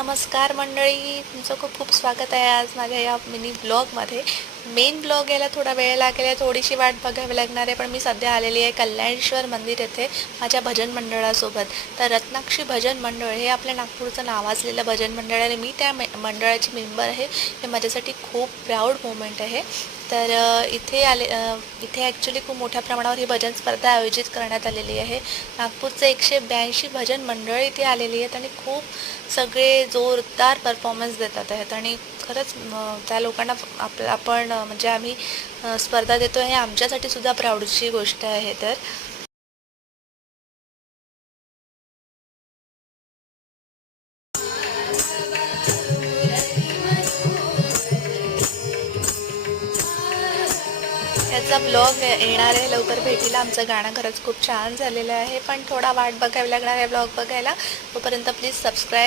नमस्कार मंडळी, तुमचं खूप खूप स्वागत आहे आज माझ्या या मिनी ब्लॉगमध्ये. मेन ब्लॉग यायला थोडा वेळ लागेल आहे, थोडीशी वाट बघावी लागणार आहे. पण मी सध्या आलेली आहे कल्याणेश्वर मंदिर येथे माझ्या भजन मंडळासोबत. तर रत्नाक्षी भजन मंडळ हे आपल्या नागपूरचं नावाजलेलं भजन मंडळ आहे आणि मी त्या मंडळाची मेंबर आहे. हे माझ्यासाठी खूप प्राऊड मोमेंट आहे. तर इथे ॲक्च्युली खूप मोठ्या प्रमाणावर ही भजन स्पर्धा आयोजित करण्यात आलेली आहे. नागपूरचे 182 भजन मंडळ इथे आलेली आहेत आणि खूप सगळे जोरदार परफॉर्मन्स देतात आहेत आणि खरंच त्या लोकांना आपण म्हणजे आम्ही स्पर्धा देतो हे आमच्यासाठी सुद्धा प्राऊडची गोष्ट आहे. तर याचा ब्लॉग येणार आहे लवकर भेटीला. आमचं गाणं खरंच खूप छान झालेलं आहे, पण थोडा वाट बघावी लागणार आहे ब्लॉग बघायला. तोपर्यंत प्लीज सबस्क्राईब